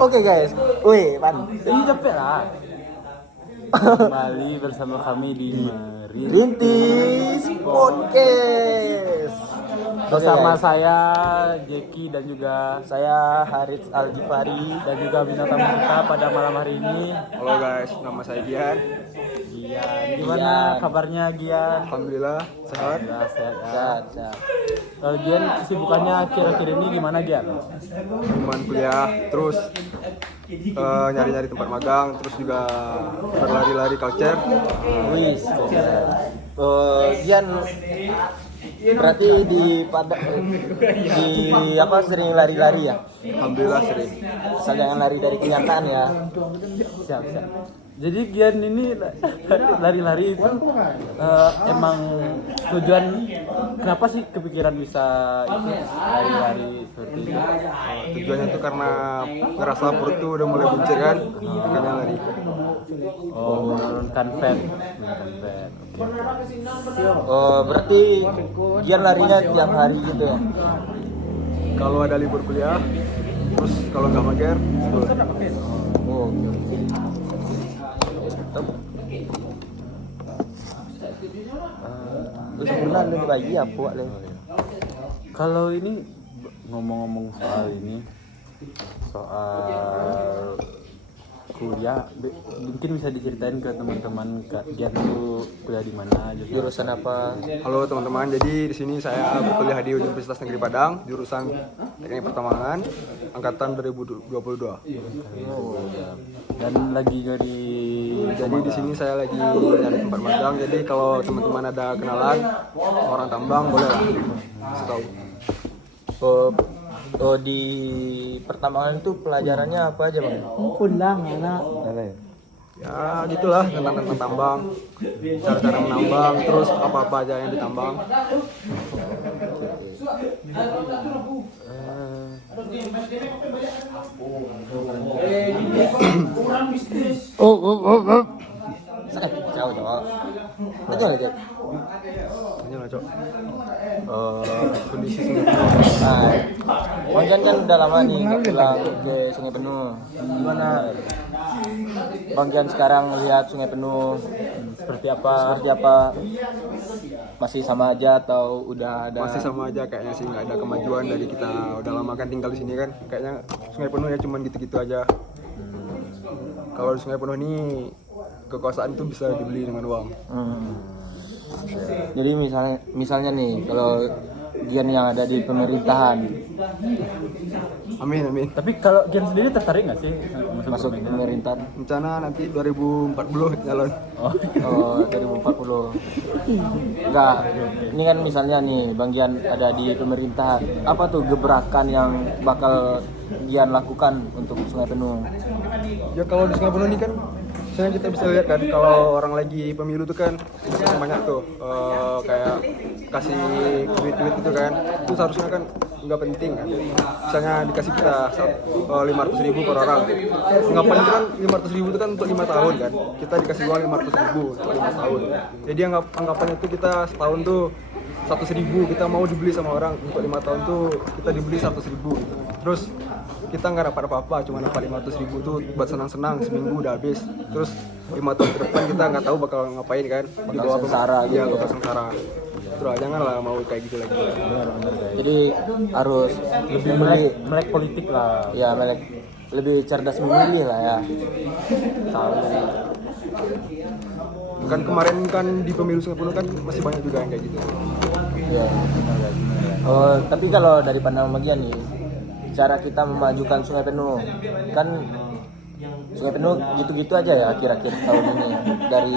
Oke guys, wih, pan. Ini capek lah. Kembali bersama kami di Rintis Podcast. Bersama Oke, guys. saya Jeki dan juga Saya Harits Aljifari. dan juga bintang tamu kita pada malam hari ini. Halo guys, nama saya Gian. Gian, gimana kabarnya Gian? Alhamdulillah sehat. Alhamdulillah sehat. Sehat. Gian, kesibukannya akhir-akhir ini gimana Gian? Cuman kuliah, terus nyari-nyari tempat magang, terus juga berlari-lari culture. Wis. Gian berarti di apa sering lari-lari ya? Alhamdulillah sering. Asal jangan lari dari kenyataan ya. Siap. Jadi Gian ini lari-lari itu emang tujuan kenapa sih kepikiran bisa itu lari-lari seperti itu? Tujuannya tuh karena ngerasa perut tuh udah mulai buncit kan, makanya lari. Oh, menurunkan fat. Oh, berarti Gian larinya tiap hari gitu ya? Kalau ada libur kuliah, terus kalau nggak mager, terus Oh, oke. Terus pernah lu dibagi apa le? Kalau ini ngomong-ngomong soal kuliah, mungkin bisa diceritain ke teman-teman Gian tuh kuliah di mana? Jurusan apa? halo teman-teman, jadi di sini saya berkuliah di Universitas Negeri Padang, jurusan Teknik Pertambangan, angkatan 2022. Dan lagi jadi Jadi di sini saya lagi nyari tempat magang. Jadi kalau teman-teman ada kenalan orang tambang boleh lah kasih tahu. Oh, di pertambangan itu pelajarannya apa aja bang? Ya gitulah tentang tambang, cara-cara menambang, terus apa-apa aja yang ditambang. Jauh. Betul aja. Ini lah cok. Kondisi sini. Nah, Bang Gian kan udah lama nih nggak pulang ke Sungai Penuh. Gimana Bang Gian sekarang lihat Sungai Penuh seperti apa? Masih sama aja atau udah ada? Masih sama aja kayaknya sih, nggak ada kemajuan dari kita udah lama kan tinggal di sini kan. Kayaknya Sungai Penuh ya cuman gitu-gitu aja. Kalau di Sungai Penuh ini kekuasaan itu bisa dibeli dengan uang. Jadi misalnya nih kalau Gian yang ada di pemerintahan Amin. Tapi kalau Gian sendiri tertarik nggak sih masuk pemerintahan? Rencana nanti 2040 nyalon. Oh, 2040. Enggak. Ini kan misalnya nih Bang Gian ada di pemerintahan. Apa tuh gebrakan yang bakal Gian lakukan untuk Sungai Penuh? Ya kalau di Sungai Penuh ini kan misalnya kita bisa lihat kan kalau orang lagi pemilu tuh kan biasanya banyak tuh kayak kasih duit itu kan, itu seharusnya kan nggak penting kan. Misalnya dikasih kita 500.000 per orang, anggapan itu kan 500.000 itu kan untuk 5 tahun kan, kita dikasih uang 500.000 untuk 5 tahun. Jadi anggapannya itu kita setahun tuh 100.000 kita mau dibeli sama orang, untuk 5 tahun tuh kita dibeli 100.000 gitu. Terus kita nggak dapat apa-apa, cuma dapat 500.000 tuh buat senang-senang, seminggu udah habis. Terus 5 tahun ke depan kita nggak tahu bakal ngapain kan, di bawah sengsara gitu. ya, bakal sengsara. Terus janganlah mau kayak gitu lagi. Jadi harus lebih melek politik lah. ya lebih cerdas memilih lah ya. Kan kemarin kan di pemilu Sungai Penuh kan masih banyak juga yang kayak gitu. Ya. Oh, tapi kalau dari pandangan bagian nih, cara kita memajukan Sungai Penuh kan Sungai Penuh gitu-gitu aja ya akhir-akhir tahun ini dari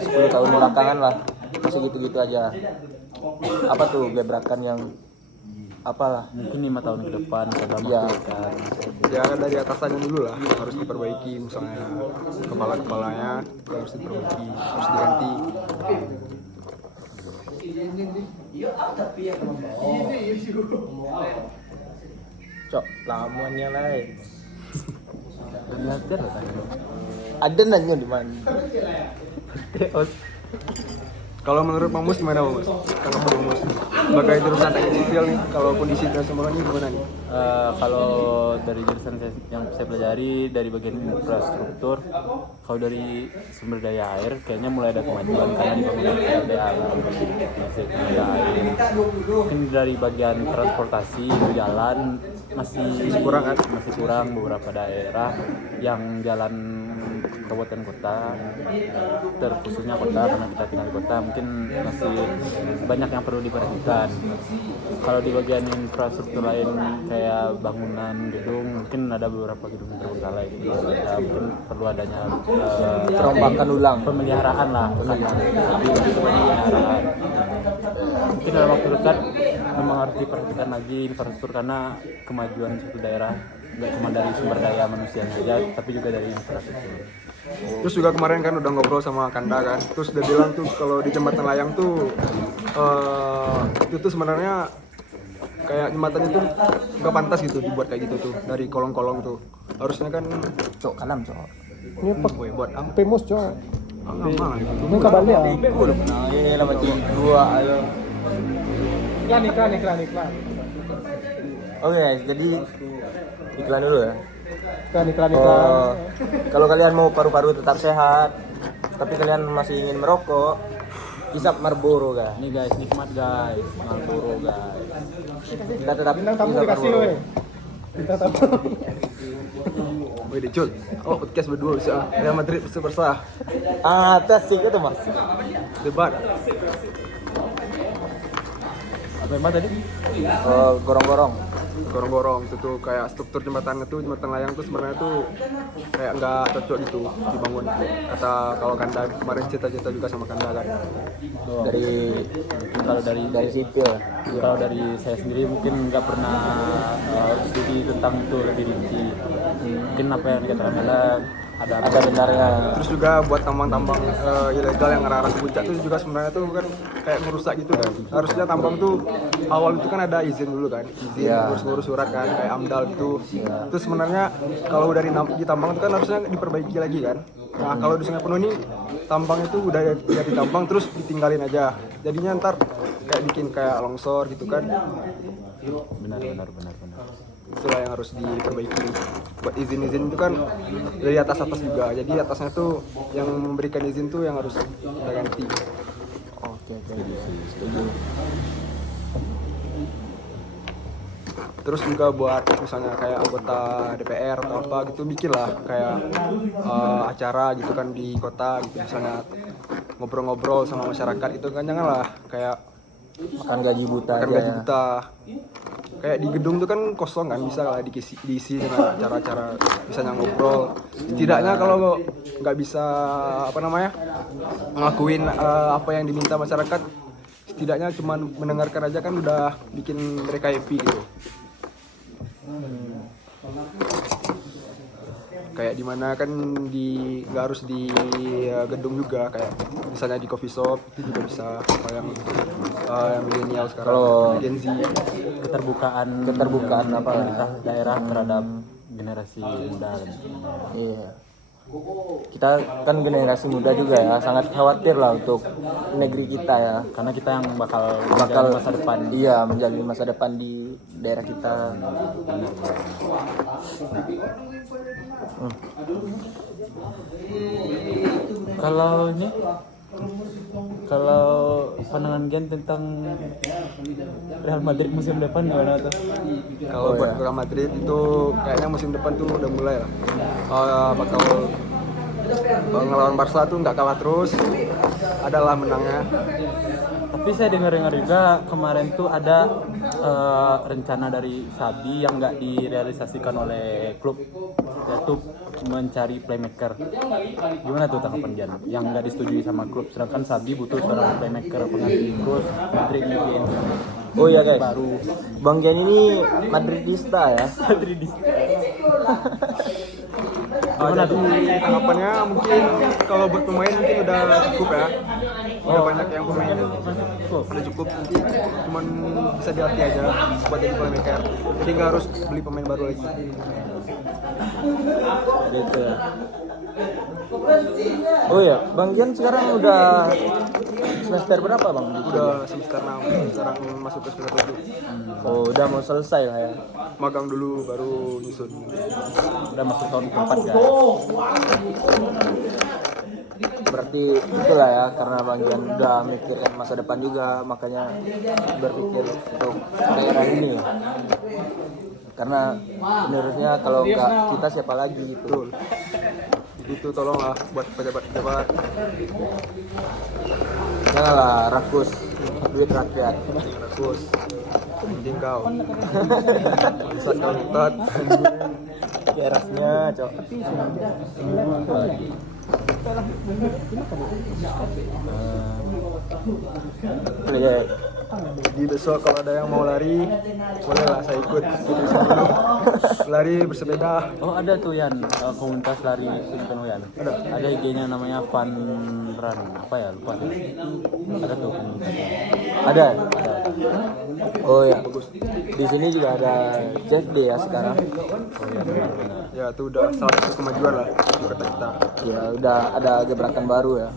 10 tahun belakangan lah masih gitu-gitu aja. Apa tuh gebrakan yang apalah? Mungkin 5 tahun ke depan coba Ya. melakukan. Ya dari atasannya dulu lah harus diperbaiki, misalnya kepala-kepalanya harus diperbaiki, harus diganti. Cok, lamuannya lain. Belajar lah tadi. Ada nanya di mana? Teos. Kalau menurut Bang Mus gimana Bang Mus? Kalau Bang Mus sebagai jurusan teknik sipil nih, kalau kondisi transformer ini gimana nih? Kalau dari jurusan yang saya pelajari dari bagian infrastruktur, kalau dari sumber daya air kayaknya mulai ada kemajuan karena dibangun PLTA masih tenaga air. Mungkin dari bagian transportasi jalan masih kurang kan? Masih kurang beberapa daerah yang jalan kabupaten kota, terkhususnya kota karena kita tinggal di kota, mungkin masih banyak yang perlu diperhatikan. Kalau di bagian infrastruktur lain kayak bangunan gedung, mungkin ada beberapa gedung yang terbengkalai gitu. Ya, mungkin perlu adanya Perombakan ulang. pemeliharaan lah, lebih pemeliharaan. Mungkin dalam waktu dekat memang harus diperhatikan lagi infrastruktur karena kemajuan suatu daerah nggak cuma dari sumber daya manusianya aja, tapi juga dari infrastruktur. Terus juga kemarin kan udah ngobrol sama Kanda kan, terus dia bilang tuh kalau di jembatan layang tuh itu tuh sebenarnya kayak jembatannya tuh nggak pantas gitu dibuat kayak gitu tuh dari kolong-kolong tuh. Harusnya kan Cok, kalam cok. Ini woi buat apa? Pemus coy. Gitu. Ini kabarnya. Nah, ini lah macam dua ayo. Iklan. Oke, jadi iklan dulu ya. Iklan. Kalau kalian mau paru-paru tetap sehat, tapi kalian masih ingin merokok, isap Marlboro guys. Ini guys, nikmat guys, Marlboro guys. Kita tetap Bintang tamu isap dikasih Marlboro. weh. Bintang tamu. Woi Decut, oh podcast berdua bisa Real Madrid bersah. Atas sih itu mas. Debat. Apa yang tadi? Gorong-gorong. Gorong-gorong itu tuh kayak struktur jembatannya tuh jembatan layang tuh sebenarnya tuh kayak nggak cocok gitu dibangun. Kata kalau Kanda kemarin cerita-cerita juga sama Kanda kan. Dari Kalau dari sipil. Kalau dari saya sendiri mungkin nggak pernah studi tentang itu lebih rinci. Mungkin apa yang dikatakan ada benarnya. Terus juga buat tambang-tambang ilegal yang arah-arah ke puncak itu juga sebenarnya tuh kan kayak merusak gitu kan. Harusnya tambang tuh awal itu kan ada izin dulu kan, izin ngurus-ngurus surat kan kayak AMDAL gitu. Terus sebenarnya kalau dari di tambang itu kan harusnya diperbaiki lagi kan. Nah kalau di Sungai Penuh ini tambang itu udah jadi tambang terus ditinggalin aja. Jadinya ntar kayak bikin kayak longsor gitu kan. benar. Itulah yang harus diperbaiki. Buat izin-izin itu kan dari atas juga. Jadi atasnya tuh yang memberikan izin tuh yang harus kita ganti. Oke, setuju. Terus juga buat misalnya kayak anggota DPR atau apa gitu bikin lah kayak acara gitu kan di kota gitu misalnya ngobrol-ngobrol sama masyarakat itu kan janganlah kayak Makan gaji buta makan aja gaji ya. buta. Kayak di gedung tuh kan kosong kan bisa lah diisi dengan acara-acara misalnya ngobrol. Setidaknya kalau nggak bisa apa namanya ngelakuin apa yang diminta masyarakat, setidaknya cuma mendengarkan aja kan udah bikin mereka happy gitu. Kayak dimana kan di nggak harus di gedung juga kayak misalnya di coffee shop itu juga bisa apa yang milenial sekarang Kalau Gen Z. Keterbukaan apa? pemerintah daerah terhadap generasi muda dan sebagainya. Iya. Kita kan generasi muda juga ya, sangat khawatir lah untuk negeri kita ya. Karena kita yang bakal Bakal masa depan. Iya, menjalin masa depan di daerah kita. Kalau pandangan Gen tentang Real Madrid musim depan gimana tuh? Kalau buat Real Madrid itu kayaknya musim depan tuh udah mulai lah. Bakal ngelawan Barca tuh nggak kalah terus, adalah menangnya. Tapi saya dengar juga kemarin tuh ada rencana dari Xabi yang nggak direalisasikan oleh klub, yaitu mencari playmaker. Gimana tuh tanggapan Jan? Yang nggak disetujui sama klub, sedangkan Xabi butuh seorang playmaker pengganti Kroos, Madrid mungkin. Oh iya guys, Baru Bang Jan ini Madridista ya. Jadi tanggapannya mungkin kalau buat pemain mungkin udah cukup ya. Udah banyak yang pemain udah cukup, mungkin cuman bisa dilatih aja buat jadi playmaker. Jadi nggak harus beli pemain baru lagi. Gitu. Oh ya, Bang Gian sekarang udah semester berapa Bang? Udah semester 6, sekarang masuk ke semester 7. Oh, udah mau selesai lah ya. Magang dulu baru nyusun. Udah masuk tahun keempat guys. Berarti itulah ya, karena Bang Gian udah mikirin masa depan juga, makanya berpikir untuk daerah ini. Karena menurutnya kalau enggak kita siapa lagi gitu. Itu tolonglah buat pejabat-pejabat. Janganlah rakus duit rakyat. Rakus. Mending kau. Bisa kau ngetot. Daerahnya, Cok. Jadi besok kalau ada yang mau lari, bolehlah saya ikut. Lari bersepeda. Oh ada tuh Yan, komunitas lari sini penuh Yan. Ada IG-nya namanya Fun Run. Apa ya lupa deh. Ada tuh komunitasnya. Ada. Oh ya. Di sini juga ada CFD ya sekarang. Oh iya benar-benar. Ya itu udah salah satu kemajuan lah di kota kita. Ya udah ada gebrakan baru ya.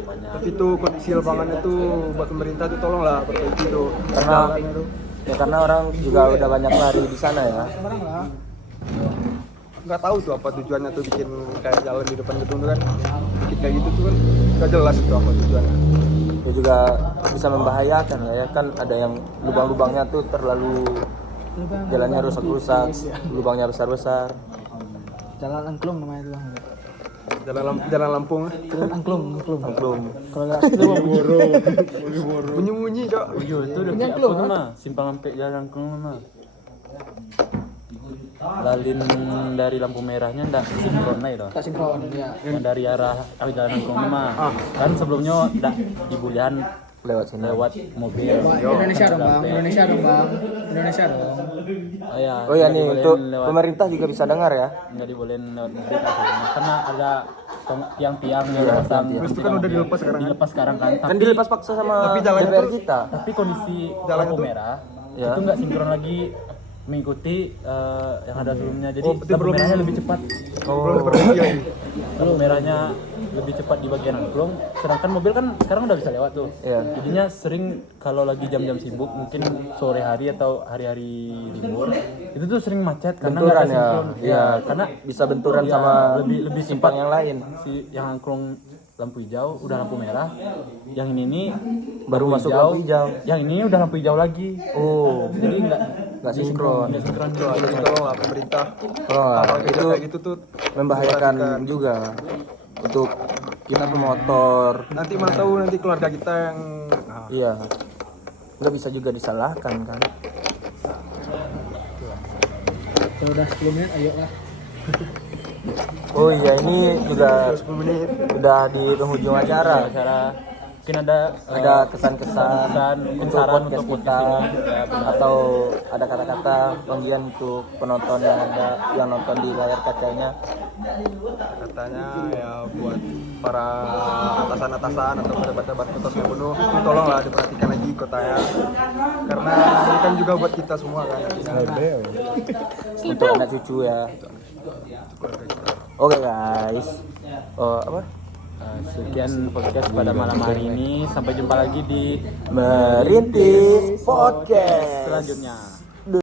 Banyak. Tapi itu kondisi lapangannya tuh buat pemerintah tuh tolonglah perbaiki tuh. Karena Jalannya tuh. ya karena orang juga udah banyak lari di sana ya. Nggak tahu tuh apa tujuannya tuh bikin kayak jalan di depan gedung tuh kan. Bikin kayak gitu tuh kan nggak jelas itu apa tujuannya. Ya juga bisa membahayakan ya kan, ada yang lubang-lubangnya tuh terlalu jalannya rusak-rusak, lubangnya besar-besar. Jalan angklung namanya itu. Jalan Lampung. Jalan angklung. Belum. Kalau nggak itu mah Bunyi-bunyi cok. Iya itu udah kayak apa tuh mah? Simpang sampai jalan ke mah. Lalin dari lampu merahnya ndak sinkron aja toh. tak sinkron ya. Yang dari arah jalan Angklung mah. Kan sebelumnya ndak dibulian Lewat sini. lewat mobil. Indonesia dong bang. Indonesia dong. Oh ya. Oh ya nggak nih dibolehin untuk lewat- pemerintah juga bisa dengar ya. nggak dibolehin lewat mobil karena ada tiang-tiang yang pasang. Terus itu kan udah dilepas sekarang kan? Dilepas sekarang kan. Kan dilepas paksa sama Tapi jalannya DPR tuh- kita. Tapi kondisi Jalannya lampu tuh- merah Ya. itu nggak sinkron lagi mengikuti yang ada sebelumnya. Jadi Oh, berarti lampu belum- merahnya lebih cepat. Belum diperbaiki lagi. Lampu merahnya lebih cepat di bagian angklung, sedangkan mobil kan sekarang udah bisa lewat tuh. Iya. Jadinya sering kalau lagi jam-jam sibuk, mungkin sore hari atau hari-hari libur, itu tuh sering macet karena nggak Benturan ada ya. sinkron. Iya, karena bisa benturan ya, sama lebih simpang cepat yang lain. si yang angklung lampu hijau udah lampu merah, yang ini nih Baru masuk lampu hijau. yang ini udah lampu hijau lagi. Oh, Jadi nggak sinkron. nggak sinkron. Jadi tolonglah pemerintah. Oh, Hal itu kayak gitu tuh membahayakan juga untuk kita pemotor. nanti mana tahu nanti keluarga kita yang Iya, nggak bisa juga disalahkan kan. Kalau udah 10 menit ayo lah. Oh iya, ini juga 10 menit. udah di penghujung acara. Mungkin ada Kesan-kesan untuk saran podcast untuk kita, podcast ini. Ya, benar. atau ada kata-kata panggilan untuk penonton yang nonton di layar kacanya. Katanya ya buat para atasan-atasan atau pejabat-pejabat kota Sukabumi tolonglah diperhatikan lagi kotanya, karena ini kan juga buat kita semua kan. Untuk anak cucu ya. Oke guys. Oh apa? Sekian podcast pada malam hari ini. Sampai jumpa lagi di Merintis Podcast selanjutnya.